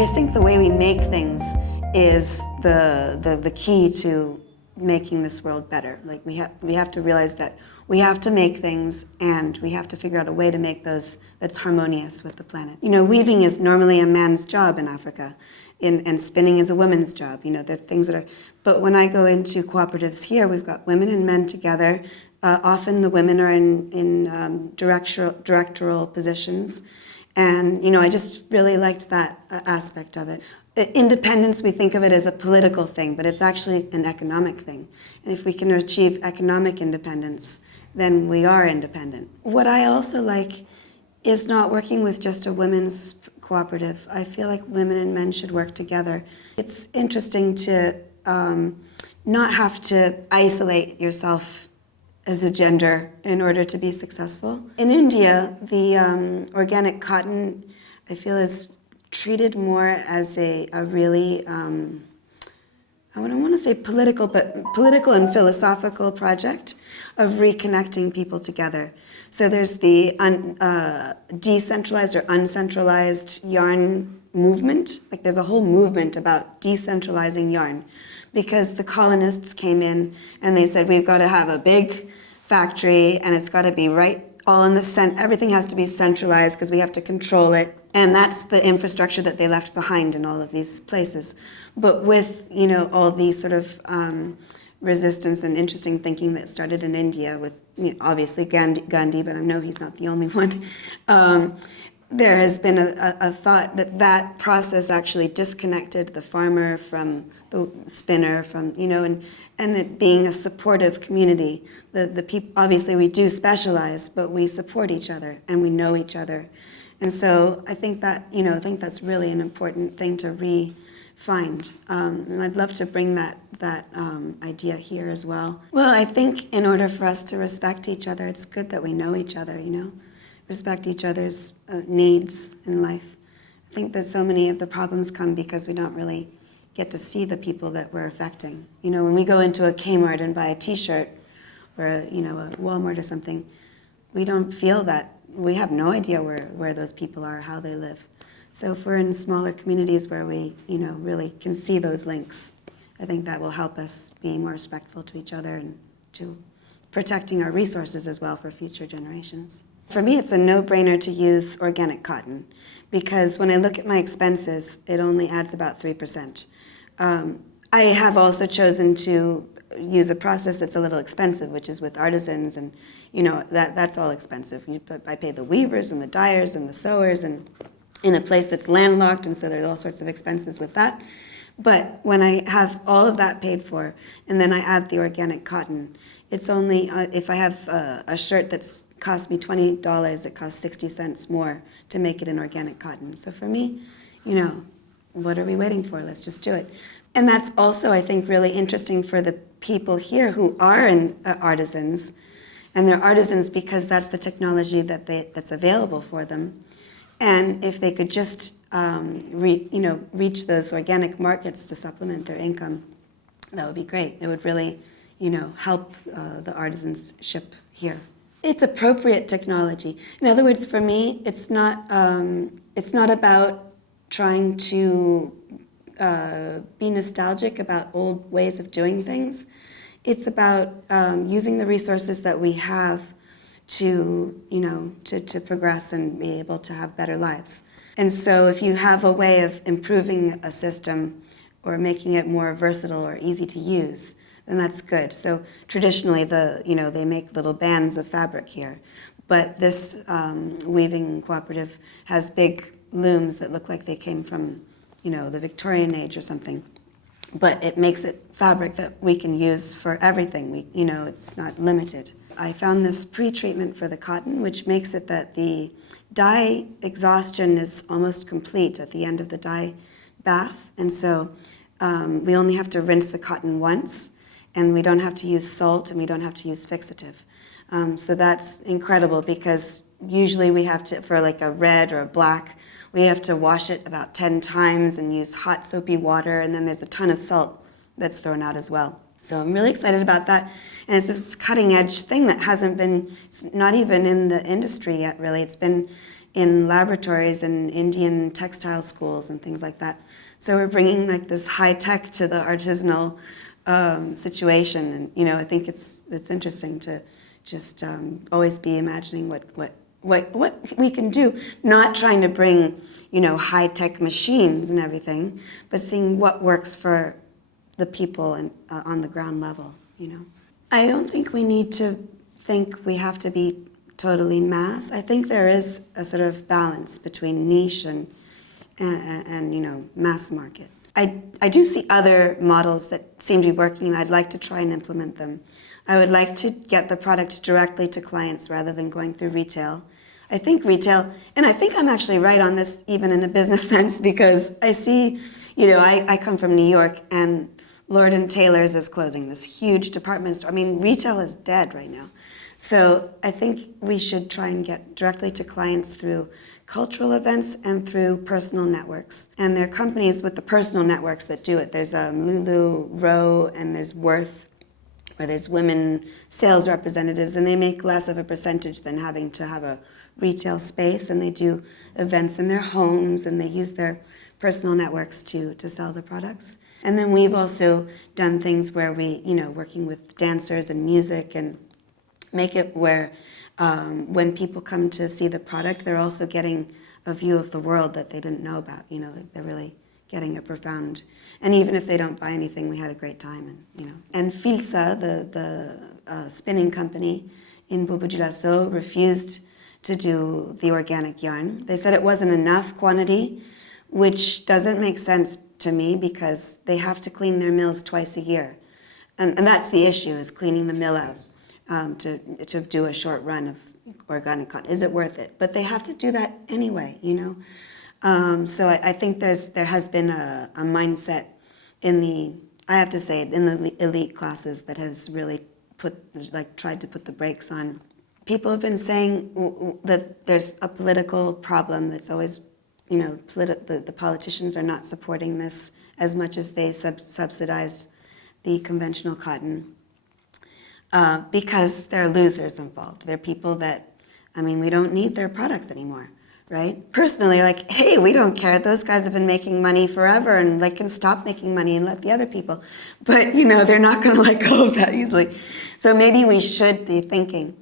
just think the way we make things is the key to making this world better. Like we have to realize that we have to make things, and we have to figure out a way to make those that's harmonious with the planet. You know, weaving is normally a man's job in Africa, and spinning is a woman's job. You know, there are things that are. But when I go into cooperatives here, we've got women and men together. Often the women are in directorial positions. And, you know, I just really liked that aspect of it. Independence, we think of it as a political thing, but it's actually an economic thing. And if we can achieve economic independence, then we are independent. What I also like is not working with just a women's cooperative. I feel like women and men should work together. It's interesting to not have to isolate yourself as a gender in order to be successful. In India, the organic cotton, I feel, is treated more as a really, I don't want to say political, but political and philosophical project of reconnecting people together. So there's the decentralized or uncentralized yarn movement. Like there's a whole movement about decentralizing yarn, because the colonists came in and they said, we've got to have a big factory, and it's got to be right all in the center. Everything has to be centralized because we have to control it. And that's the infrastructure that they left behind in all of these places. But with, you know, all these sort of resistance and interesting thinking that started in India with, you know, obviously Gandhi, but I know he's not the only one. There has been a thought that that process actually disconnected the farmer from the spinner, from, you know, and that being a supportive community, the people, obviously we do specialize, but we support each other and we know each other. And so I think that, you know, I think that's really an important thing to re-find. And I'd love to bring that idea here as well. Well, I think in order for us to respect each other, it's good that we know each other, you know, respect each other's needs in life. I think that so many of the problems come because we don't really get to see the people that we're affecting. You know, when we go into a Kmart and buy a T-shirt or a Walmart or something, we don't feel that. We have no idea where those people are, how they live. So if we're in smaller communities where we, you know, really can see those links, I think that will help us be more respectful to each other and to protecting our resources as well for future generations. For me, it's a no-brainer to use organic cotton, because when I look at my expenses, it only adds about 3%. I have also chosen to use a process that's a little expensive, which is with artisans, and you know that's all expensive. I pay the weavers and the dyers and the sewers, and in a place that's landlocked, and so there are all sorts of expenses with that. But when I have all of that paid for, and then I add the organic cotton, it's only, if I have a shirt that's cost me $20, it costs 60 cents more to make it in organic cotton. So for me, you know, what are we waiting for? Let's just do it. And that's also, I think, really interesting for the people here who are artisans, and they're artisans because that's the technology that's available for them. And if they could just reach those organic markets to supplement their income, that would be great. It would really, you know, help the artisanship here. It's appropriate technology. In other words, for me, it's not about trying to be nostalgic about old ways of doing things. It's about using the resources that we have to, you know, to progress and be able to have better lives. And so if you have a way of improving a system or making it more versatile or easy to use, then that's good. So traditionally, they make little bands of fabric here, but this weaving cooperative has big looms that look like they came from, you know, the Victorian age or something. But it makes it fabric that we can use for everything. It's not limited. I found this pre-treatment for the cotton, which makes it that the dye exhaustion is almost complete at the end of the dye bath. And so we only have to rinse the cotton once, and we don't have to use salt, and we don't have to use fixative. So that's incredible, because usually we have to, for like a red or a black, we have to wash it about 10 times and use hot soapy water, and then there's a ton of salt that's thrown out as well. So I'm really excited about that. And it's this cutting edge thing that hasn't been, it's not even in the industry yet, really. It's been in laboratories and Indian textile schools and things like that. So we're bringing like this high tech to the artisanal situation, and I think it's interesting to just always be imagining what we can do, not trying to bring high tech machines and everything, but seeing what works for the people and on the ground level. I don't think we need to think we have to be totally mass. I think there is a sort of balance between niche and mass market. I do see other models that seem to be working, and I'd like to try and implement them. I would like to get the product directly to clients rather than going through retail. I think retail, and I think I'm actually right on this even in a business sense, because I see, I come from New York, and Lord & Taylor's is closing, this huge department store. I mean, retail is dead right now. So I think we should try and get directly to clients through cultural events and through personal networks. And there are companies with the personal networks that do it. There's Lulu, Row, and there's Worth, where there's women sales representatives, and they make less of a percentage than having to have a retail space, and they do events in their homes, and they use their personal networks to sell the products. And then we've also done things where we, working with dancers and music, and make it where when people come to see the product, they're also getting a view of the world that they didn't know about. They're really getting a profound. And even if they don't buy anything, we had a great time. And Filsa, the spinning company in Bobo-Dioulasso, refused to do the organic yarn. They said it wasn't enough quantity, which doesn't make sense to me, because they have to clean their mills twice a year. And that's the issue, is cleaning the mill out. To do a short run of organic cotton. Is it worth it? But they have to do that anyway, So I think there has been a mindset in the elite classes that has really tried to put the brakes on. People have been saying that there's a political problem that's always, the politicians are not supporting this as much as they subsidize the conventional cotton. Because there are losers involved. There are people that, we don't need their products anymore, right? Personally, hey, we don't care. Those guys have been making money forever, and they can stop making money and let the other people. But, they're not going to let go of that easily. So maybe we should be thinking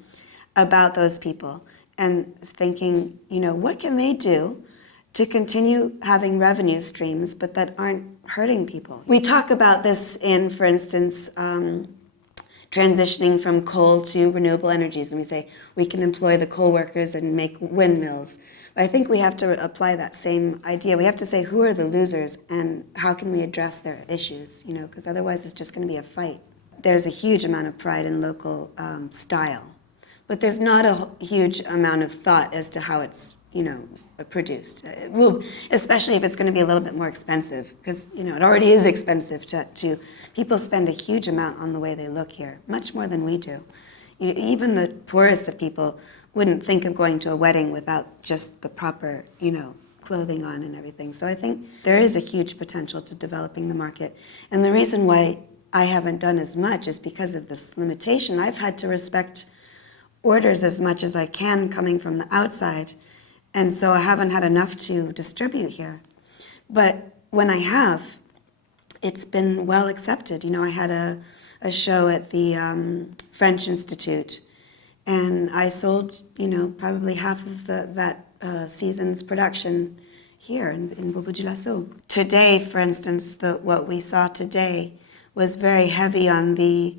about those people and thinking, what can they do to continue having revenue streams, but that aren't hurting people? We talk about this in, for instance, transitioning from coal to renewable energies, and we say we can employ the coal workers and make windmills. But I think we have to apply that same idea. We have to say, who are the losers and how can we address their issues, because otherwise it's just going to be a fight. There's a huge amount of pride in local style, but there's not a huge amount of thought as to how it's produced. Well, especially if it's going to be a little bit more expensive, because it already is expensive to people spend a huge amount on the way they look here, much more than we do. Even the poorest of people wouldn't think of going to a wedding without just the proper clothing on and everything. So I think there is a huge potential to developing the market, and the reason why I haven't done as much is because of this limitation. I've had to respect orders as much as I can coming from the outside. And so I haven't had enough to distribute here. But when I have, it's been well accepted. I had a show at the French Institute, and I sold, probably half of that season's production here in Bobo-Dioulasso. Today, for instance, what we saw today was very heavy on the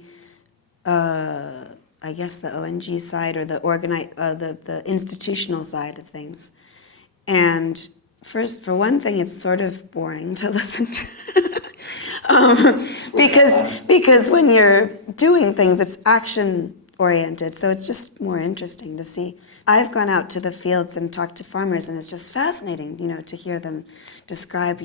I guess the ONG side, or the institutional side of things. And first, for one thing, it's sort of boring to listen to. Because when you're doing things, it's action oriented, so it's just more interesting to see. I've gone out to the fields and talked to farmers, and it's just fascinating, to hear them describe,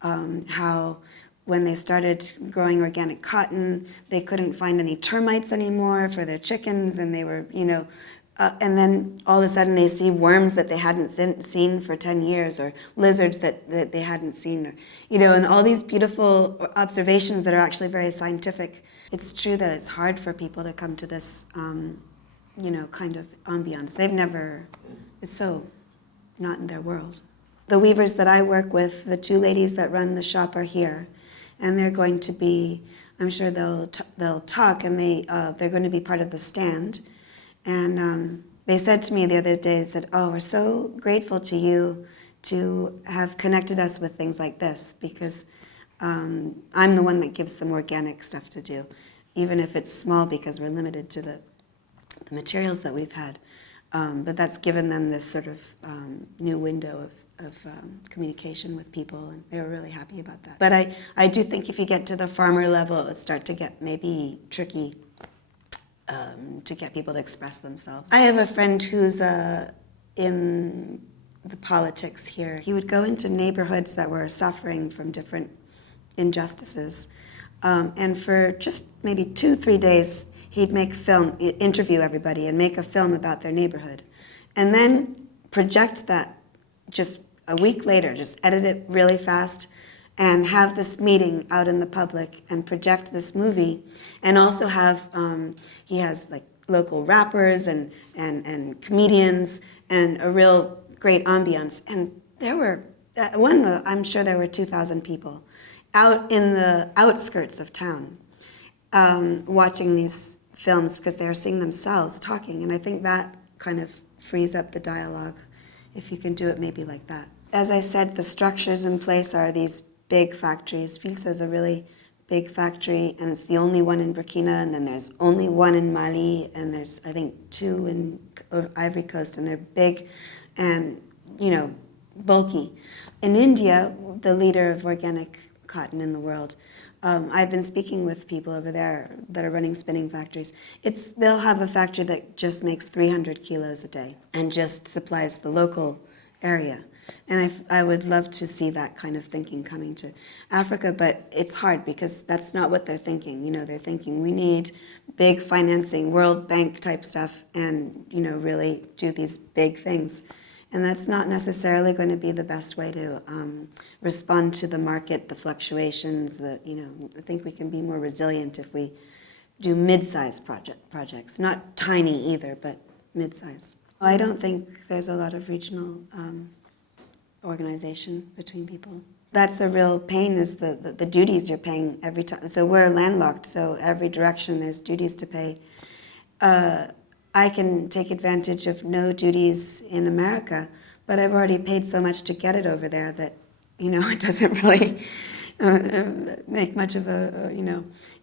how when they started growing organic cotton, they couldn't find any termites anymore for their chickens, and they were, and then all of a sudden they see worms that they hadn't seen for 10 years, or lizards that they hadn't seen, or, and all these beautiful observations that are actually very scientific. It's true that it's hard for people to come to this, kind of ambiance. They've never, it's so not in their world. The weavers that I work with, the two ladies that run the shop are here, and they're going to be, I'm sure they'll talk, and they're going to be part of the stand. And they said to me the other day, they said, "Oh, we're so grateful to you to have connected us with things like this, because I'm the one that gives them organic stuff to do, even if it's small because we're limited to the materials that we've had." But that's given them this sort of new window of communication with people, and they were really happy about that. But I do think if you get to the farmer level, it would start to get maybe tricky to get people to express themselves. I have a friend who's in the politics here. He would go into neighborhoods that were suffering from different injustices, and for just maybe 2-3 days, he'd make film, interview everybody and make a film about their neighborhood, and then project that just a week later, just edit it really fast and have this meeting out in the public and project this movie, and also have, he has like local rappers and comedians and a real great ambiance. And there were, I'm sure there were 2,000 people out in the outskirts of town watching these films because they were seeing themselves talking. And I think that kind of frees up the dialogue if you can do it maybe like that. As I said, the structures in place are these big factories. Filsa is a really big factory, and it's the only one in Burkina, and then there's only one in Mali, and there's, I think, 2 in Ivory Coast, and they're big and, bulky. In India, the leader of organic cotton in the world, I've been speaking with people over there that are running spinning factories. They'll have a factory that just makes 300 kilos a day and just supplies the local area. And I would love to see that kind of thinking coming to Africa, but it's hard because that's not what they're thinking. They're thinking we need big financing, World Bank type stuff, and really do these big things. And that's not necessarily going to be the best way to respond to the market, the fluctuations. I think we can be more resilient if we do mid-size projects, not tiny either, but mid-size. I don't think there's a lot of regional organization between people. That's a real pain, is the duties you're paying every time. So we're landlocked, so every direction there's duties to pay. I can take advantage of no duties in America, but I've already paid so much to get it over there that, it doesn't really make much of a,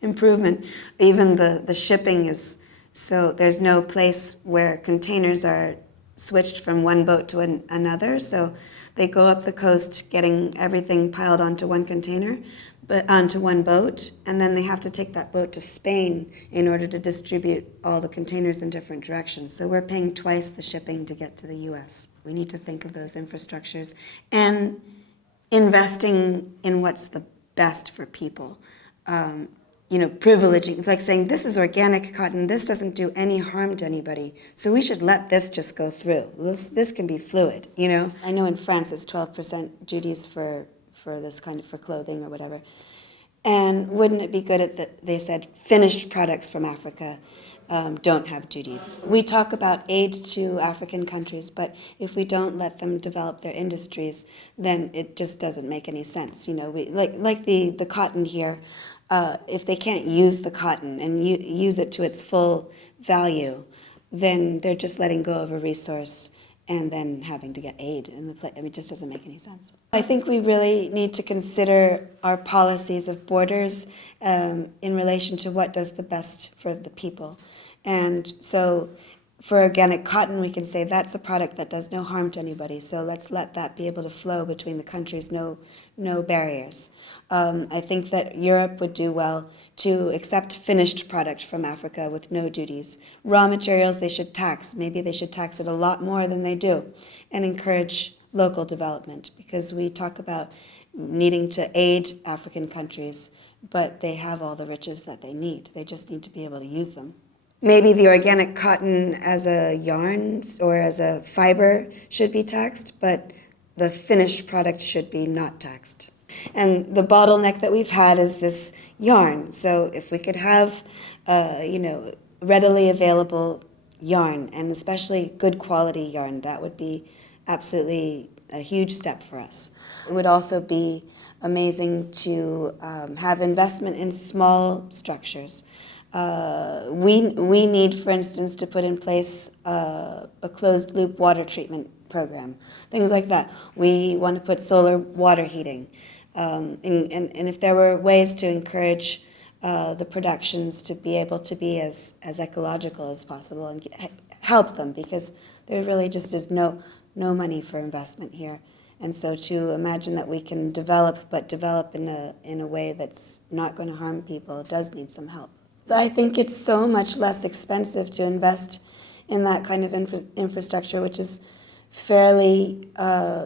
improvement. Even the shipping is, so there's no place where containers are switched from one boat to another, so they go up the coast getting everything piled onto one container, but onto one boat, and then they have to take that boat to Spain in order to distribute all the containers in different directions. So we're paying twice the shipping to get to the US. We need to think of those infrastructures and investing in what's the best for people. Privileging, it's like saying this is organic cotton, this doesn't do any harm to anybody, so we should let this just go through. This can be fluid, I know in France it's 12% duties for this kind of, for clothing or whatever. And wouldn't it be good that they said finished products from Africa don't have duties? We talk about aid to African countries, but if we don't let them develop their industries, then it just doesn't make any sense. We like the cotton here. If they can't use the cotton and use it to its full value, then they're just letting go of a resource and then having to get aid in the place. It just doesn't make any sense. I think we really need to consider our policies of borders in relation to what does the best for the people. And so for organic cotton, we can say that's a product that does no harm to anybody, so let's let that be able to flow between the countries, no barriers. I think that Europe would do well to accept finished product from Africa with no duties. Raw materials they should tax. Maybe they should tax it a lot more than they do and encourage local development, because we talk about needing to aid African countries, but they have all the riches that they need. They just need to be able to use them. Maybe the organic cotton as a yarn or as a fiber should be taxed, but the finished product should be not taxed. And the bottleneck that we've had is this yarn. So if we could have, readily available yarn, and especially good quality yarn, that would be absolutely a huge step for us. It would also be amazing to have investment in small structures. We need, for instance, to put in place a closed-loop water treatment program, things like that. We want to put solar water heating. And if there were ways to encourage the productions to be able to be as ecological as possible and help them, because there really just is no money for investment here. And so to imagine that we can develop, but develop in a way that's not going to harm people, does need some help. So I think it's so much less expensive to invest in that kind of infrastructure, which is fairly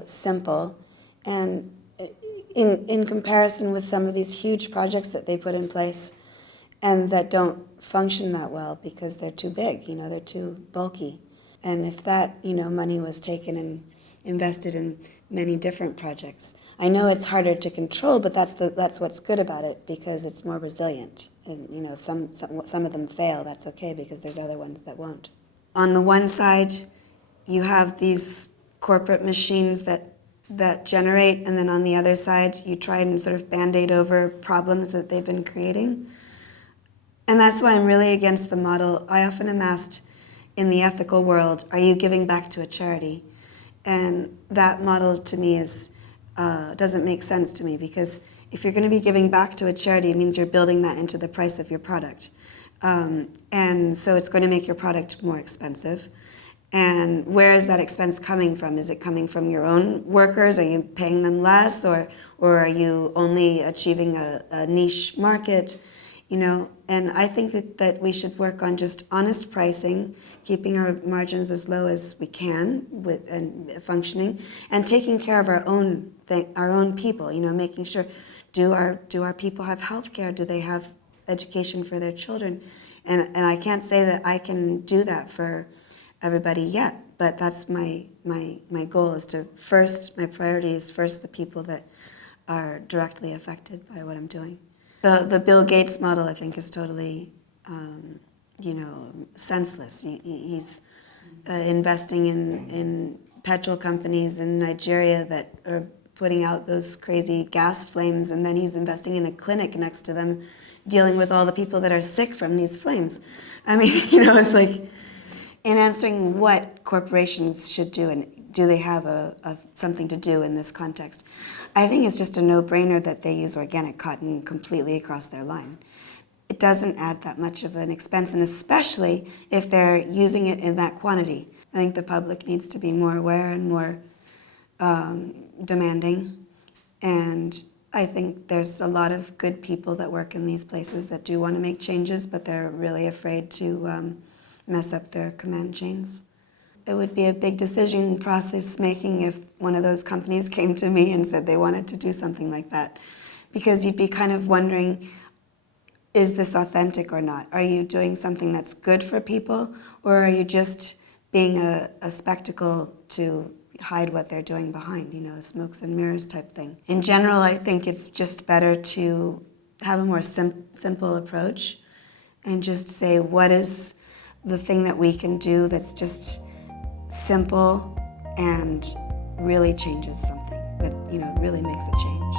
simple. And in comparison with some of these huge projects that they put in place and that don't function that well because they're too big, they're too bulky. And if that, money was taken and invested in many different projects. I know it's harder to control, but that's what's good about it, because it's more resilient. And if some of them fail, that's okay, because there's other ones that won't. On the one side, you have these corporate machines that generate, and then on the other side, you try and sort of band-aid over problems that they've been creating. And that's why I'm really against the model. I often am asked in the ethical world, are you giving back to a charity? And that model to me doesn't make sense to me, because if you're going to be giving back to a charity, it means you're building that into the price of your product. And so it's going to make your product more expensive. And where is that expense coming from? Is it coming from your own workers? Are you paying them less? Or are you only achieving a niche market? And I think that we should work on just honest pricing, keeping our margins as low as we can and functioning, and taking care of our own people, making sure, do our people have health care? Do they have education for their children? And I can't say that I can do that for everybody yet, but that's my goal, is to my priority is first the people that are directly affected by what I'm doing. The Bill Gates model, I think, is totally, senseless. He's investing in petrol companies in Nigeria that are putting out those crazy gas flames, and then he's investing in a clinic next to them, dealing with all the people that are sick from these flames. I mean, it's like, in answering what corporations should do, and do they have something to do in this context, I think it's just a no-brainer that they use organic cotton completely across their line. It doesn't add that much of an expense, and especially if they're using it in that quantity. I think the public needs to be more aware and more demanding. And I think there's a lot of good people that work in these places that do want to make changes, but they're really afraid to mess up their command chains. It would be a big decision process making if one of those companies came to me and said they wanted to do something like that, because you'd be kind of wondering, is this authentic or not? Are you doing something that's good for people, or are you just being a spectacle to hide what they're doing behind, smokes and mirrors type thing? In general, I think it's just better to have a more simple approach and just say, what is the thing that we can do that's just simple and really changes something, that really makes a change.